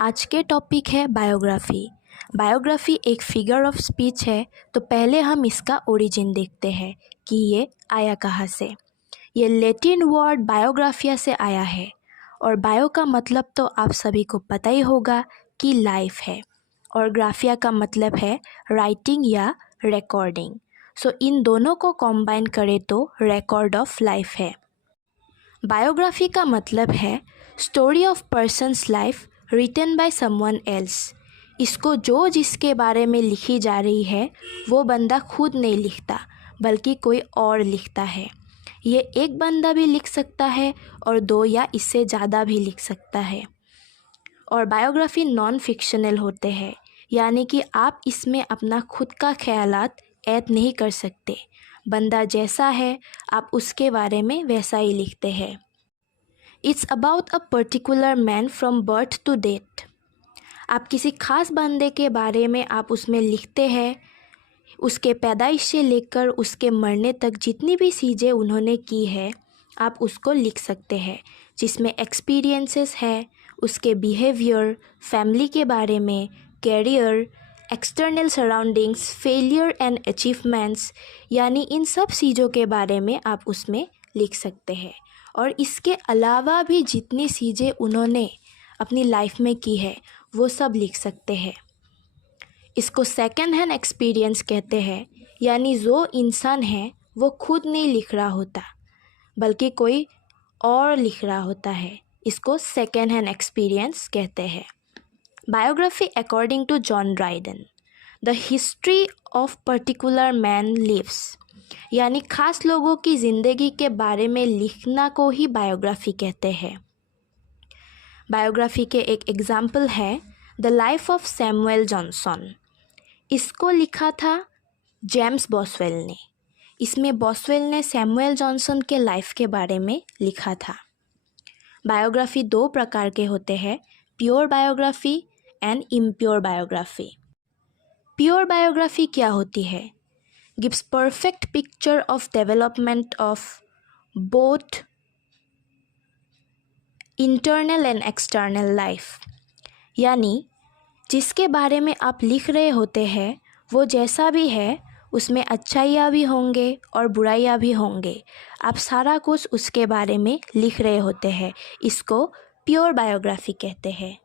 आज के टॉपिक है बायोग्राफी। बायोग्राफी एक फिगर ऑफ स्पीच है, तो पहले हम इसका ओरिजिन देखते हैं कि ये आया कहाँ से। ये लैटिन वर्ड बायोग्राफिया से आया है और बायो का मतलब तो आप सभी को पता ही होगा कि लाइफ है और ग्राफिया का मतलब है राइटिंग या रिकॉर्डिंग। सो इन दोनों को कॉम्बाइन करें तो रिकॉर्ड ऑफ लाइफ है। बायोग्राफी का मतलब है story of person's life written by someone else. इसको जो जिसके बारे में लिखी जा रही है वो बंदा खुद नहीं लिखता बल्कि कोई और लिखता है। ये एक बंदा भी लिख सकता है और दो या इससे ज़्यादा भी लिख सकता है। और बायोग्राफी नॉन फिक्शनल होते हैं, यानी कि आप इसमें अपना खुद का ख्यालात ऐड नहीं कर सकते। बंदा जैसा है आप उसके बारे में वैसा ही लिखते हैं। It's about a particular man from birth to death. आप किसी खास बंदे के बारे में आप उसमें लिखते हैं, उसके पैदाइश से लेकर उसके मरने तक जितनी भी चीज़ें उन्होंने की है आप उसको लिख सकते हैं, जिसमें एक्सपीरियंसेस है, उसके बिहेवियर, फैमिली के बारे में, career, external surroundings, failure and achievements, यानी इन सब चीज़ों के बारे में आप उसमें लिख सकते हैं। और इसके अलावा भी जितनी चीज़ें उन्होंने अपनी लाइफ में की है वो सब लिख सकते हैं। इसको सेकंड हैंड एक्सपीरियंस कहते हैं, यानी जो इंसान है वो खुद नहीं लिख रहा होता बल्कि कोई और लिख रहा होता है। इसको सेकंड हैंड एक्सपीरियंस कहते हैं। Biography according to John Dryden, the history of particular man lives, यानी खास लोगों की ज़िंदगी के बारे में लिखना को ही बायोग्राफी कहते हैं। बायोग्राफी के एक एग्जाम्पल है the life of Samuel Johnson. इसको लिखा था जेम्स बॉसवेल ने। इसमें बॉसवेल ने सैमुअल जॉनसन के लाइफ के बारे में लिखा था। बायोग्राफी दो प्रकार के होते हैं, pure biography and impure biography. Pure biography क्या होती है? gives perfect picture of development of both internal and external life, यानी जिसके बारे में आप लिख रहे होते हैं वो जैसा भी है उसमें अच्छाइयाँ भी होंगे और बुराइयाँ भी होंगे। आप सारा कुछ उसके बारे में लिख रहे होते हैं। इसको प्योर बायोग्राफी कहते हैं।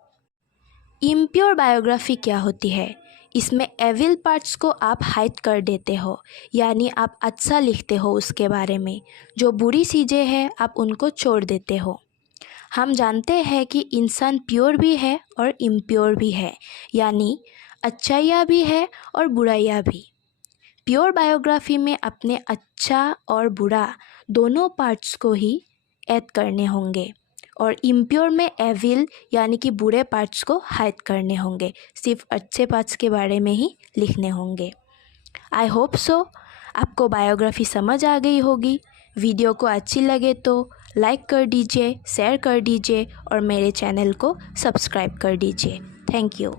इम्प्योर बायोग्राफी क्या होती है? इसमें एविल पार्ट्स को आप हाइड कर देते हो, यानी आप अच्छा लिखते हो उसके बारे में। जो बुरी चीज़ें हैं आप उनको छोड़ देते हो। हम जानते हैं कि इंसान प्योर भी है और इम्प्योर भी है, यानी अच्छाइयाँ भी है और बुराइयाँ भी। प्योर बायोग्राफी में अपने अच्छा और बुरा दोनों पार्ट्स को ही ऐड करने होंगे और इम्प्योर में एविल यानी कि बुरे पार्ट्स को हाइड करने होंगे, सिर्फ अच्छे पार्ट्स के बारे में ही लिखने होंगे। आई होप सो आपको बायोग्राफी समझ आ गई होगी। वीडियो को अच्छी लगे तो लाइक कर दीजिए, शेयर कर दीजिए और मेरे चैनल को सब्सक्राइब कर दीजिए। Thank you.